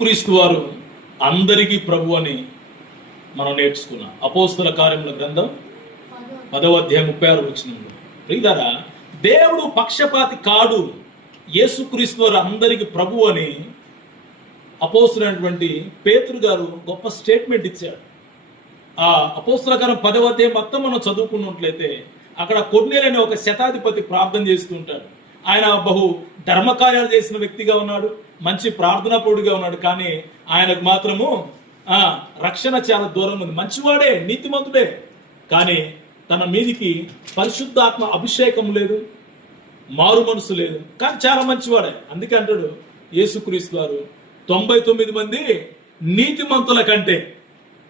క్రీస్తు వారు అందరికీ ప్రభు అని మనం నేర్చుకున్నాం. అపోస్తల కార్యముల గ్రంథం 10వ అధ్యాయం 36వ వచనంలో, ప్రియులారా, దేవుడు పక్షపాతి కాడు, యేసుక్రీస్తు వారు అందరికీ ప్రభు అని అపోస్తలుడైనటువంటి పేతురు గారు గొప్ప స్టేట్మెంట్ ఇచ్చాడు. ఆ అపోస్తల కార్యం 10వ అధ్యాయం మొత్తం మనం చదువుకున్నట్లయితే అక్కడ కొర్నేలు అనే ఒక శతాధిపతి ప్రార్థన చేస్తూ ఉంటాడు. ఆయన బహు ధర్మకార్యాలు చేసిన వ్యక్తిగా ఉన్నాడు, మంచి ప్రార్థనాపరుడిగా ఉన్నాడు. కానీ ఆయనకు మాత్రము రక్షణ చాలా దూరం ఉంది. మంచివాడే, నీతిమంతుడే, కానీ తన మీదికి పరిశుద్ధాత్మ అభిషేకం లేదు, మారు మనసు లేదు, కానీ చాలా మంచివాడే. అందుకే అంటాడు యేసుక్రీస్తు వారు 99 మంది నీతిమంతుల కంటే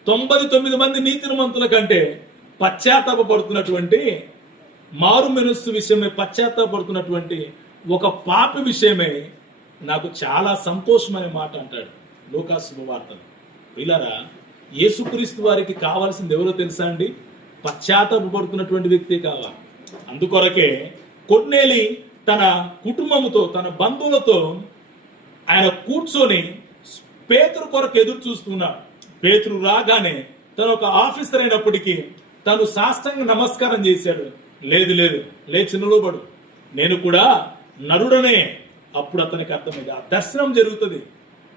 99 మంది నీతిమంతుల కంటే పశ్చాత్తాపడుతున్నటువంటి, మారు మనస్సు విషయమై పశ్చాత్తాపడుతున్నటువంటి ఒక పాపి విషయమై నాకు చాలా సంతోషమనే మాట అంటాడు లూకాసు సువార్తలో. వీళ్ళారా, యేసుక్రీస్తు వారికి కావాల్సింది ఎవరో తెలుసా అండి? పశ్చాత్తాపడుతున్నటువంటి వ్యక్తి కావాలి. అందుకొరకే కొర్నేలి తన కుటుంబముతో, తన బంధువులతో ఆయన కూర్చొని పేతురు కొరకు ఎదురు చూస్తున్నాడు. పేతురు రాగానే తను ఒక ఆఫీసర్ అయినప్పటికీ తను సాష్టాంగ నమస్కారం చేశాడు. లేదు లేదు, లేచి నిలబడు, నేను కూడా నరుడనే. అప్పుడు అతనికి అర్థమైంది, ఆ దర్శనం జరుగుతుంది.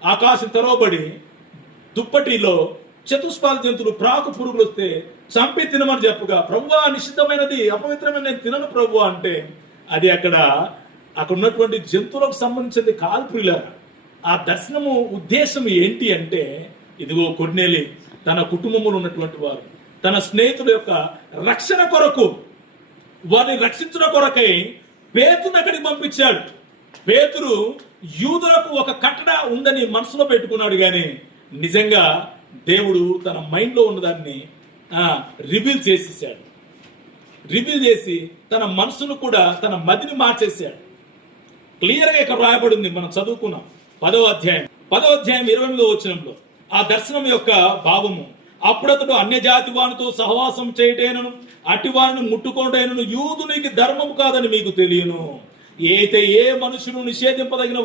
ఆకాశం తెరవబడి దుప్పటిలో చతుష్పాద జంతువులు, ప్రాకు పురుగులు వస్తే చంపి తినమని చెప్పగా, ప్రభువా నిషిద్ధమైనది, అపవిత్రమైన నేను తినను ప్రభువా అంటే, అది అక్కడ ఉన్నటువంటి జంతువులకు సంబంధించింది కాదు ప్రియులారా. ఆ దర్శనము ఉద్దేశం ఏంటి అంటే, ఇదిగో కొర్నేలి తన కుటుంబంలో ఉన్నటువంటి వారు, తన స్నేహితుల యొక్క రక్షణ కొరకు, వారిని రక్షించడం కొరకై పేతురుని అక్కడికి పంపించాడు. పేతురు యూదులకు ఒక కట్టడ ఉందని మనసులో పెట్టుకున్నాడు, కానీ నిజంగా దేవుడు తన మైండ్లో ఉన్నదాన్ని రివీల్ చేసేసాడు. రివీల్ చేసి తన మనసును కూడా, తన మదిని మార్చేసాడు. క్లియర్గా ఇక్కడ రాయబడింది, మనం చదువుకున్నాం 10వ అధ్యాయం 28వ వచనంలో ఆ దర్శనం యొక్క భావము. అప్పుడతడు అన్యజాతి వానితో సహవాసం చేయటైనను అట్టి వారిని ముట్టుకోవటైనను యూదునికి ధర్మము కాదని మీకు తెలియను. అయితే ఏ మనుషును నిషేధింపదగిన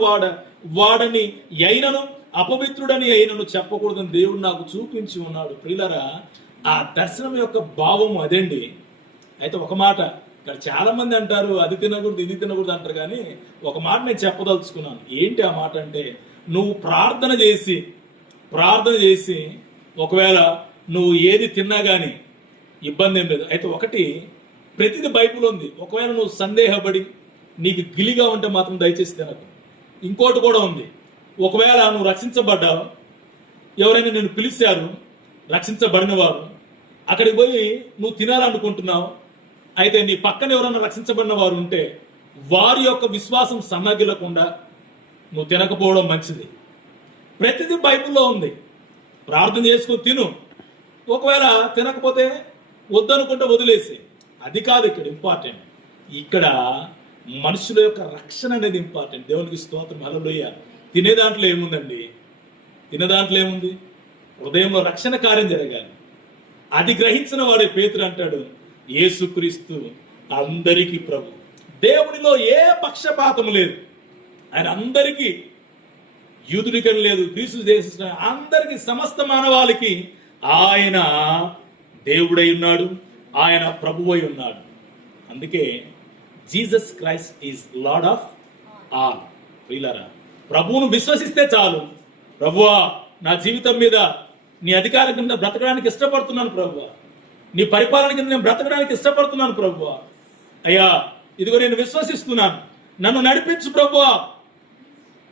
వాడని అయినను అపవిత్రుడని అయినను చెప్పకూడదని దేవుడు నాకు చూపించి ఉన్నాడు. ప్రియులారా, ఆ దర్శనం యొక్క భావము అదండి. అయితే ఒక మాట, ఇక్కడ చాలా మంది అంటారు అది తినకూడదు ఇది తినకూడదు అంటారు, కానీ ఒక మాట నేను చెప్పదలుచుకున్నాను. ఏంటి ఆ మాట అంటే, నువ్వు ప్రార్థన చేసి ఒకవేళ నువ్వు ఏది తిన్నా కానీ ఇబ్బంది ఏం లేదు. అయితే ఒకటి, ప్రతిది బైబిల్ ఉంది. ఒకవేళ నువ్వు సందేహపడి నీకు గిలిగా ఉంటే మాత్రం దయచేసి తినకు. ఇంకోటి కూడా ఉంది, ఒకవేళ నువ్వు రక్షించబడ్డావు, ఎవరైనా నేను పిలిచారు రక్షించబడిన వారు, అక్కడికి పోయి నువ్వు తినాలనుకుంటున్నావు, అయితే నీ పక్కన ఎవరైనా రక్షించబడిన వారు ఉంటే వారి యొక్క విశ్వాసం సన్నగిల్లకుండా నువ్వు తినకపోవడం మంచిది. ప్రతిదీ బైబిల్లో ఉంది. ప్రార్థన చేసుకుని తిను, ఒకవేళ తినకపోతే వద్దనుకుంటే వదిలేసి. అది కాదు ఇక్కడ ఇంపార్టెంట్. ఇక్కడ మనుషుల యొక్క రక్షణ అనేది ఇంపార్టెంట్. దేవునికి స్తోత్రం, హల్లెలూయా. తినే దాంట్లో ఏముందండి? తినేదాంట్లో ఏముంది? హృదయంలో రక్షణ కార్యం జరగాలి. అది గ్రహించిన వాడే పేతురు అంటాడు, యేసుక్రీస్తు అందరికీ ప్రభు. దేవునిలో ఏ పక్షపాతం లేదు. ఆయన అందరికీ, యూదుడికని లేదు, క్రీస్తు దేశ అందరికీ, సమస్త మానవాళికి ఆయన దేవుడై ఉన్నాడు, ఆయన ప్రభువై ఉన్నాడు. అందుకే Jesus Christ is lord of all. ప్రియులారా, ప్రభువును విశ్వసిస్తే చాలు. ప్రభువా, నా జీవితం మీద నీ అధికారం కింద బ్రతకడానికి ఇష్టపడుతున్నాను ప్రభువా, నీ పరిపాలన కింద నేను బ్రతకడానికి ఇష్టపడుతున్నాను ప్రభువా, అయ్యా ఇదిగో నేను విశ్వసిస్తున్నాను, నన్ను నడిపించు ప్రభువా,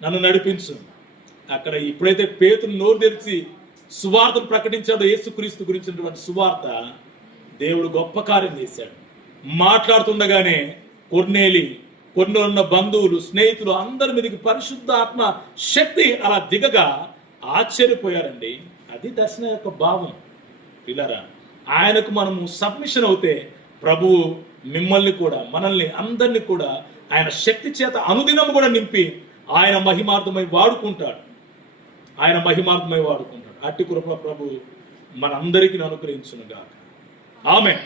నన్ను నడిపించు. అక్కడ ఎప్పుడైతే పేతురు నోరు తెరిచి సువార్తను ప్రకటించాడో, యేసుక్రీస్తు గురించినటువంటి సువార్త, దేవుడు గొప్ప కార్యం చేశాడు. మాట్లాడుతుండగానే కొర్నేలు ఉన్న బంధువులు, స్నేహితులు అందరి మీదకి పరిశుద్ధ ఆత్మ శక్తి అలా దిగగా ఆశ్చర్యపోయారండి. అది దర్శనం యొక్క భావం. పిల్లరా, ఆయనకు మనము సబ్మిషన్ అవుతే ప్రభువు మిమ్మల్ని కూడా, మనల్ని అందరినీ కూడా ఆయన శక్తి చేత అనుదినం కూడా నింపి ఆయన మహిమార్థమై వాడుకుంటాడు. అట్టి కృప ప్రభు మనందరికీ అనుగ్రహించునుగాక. ఆమేన్.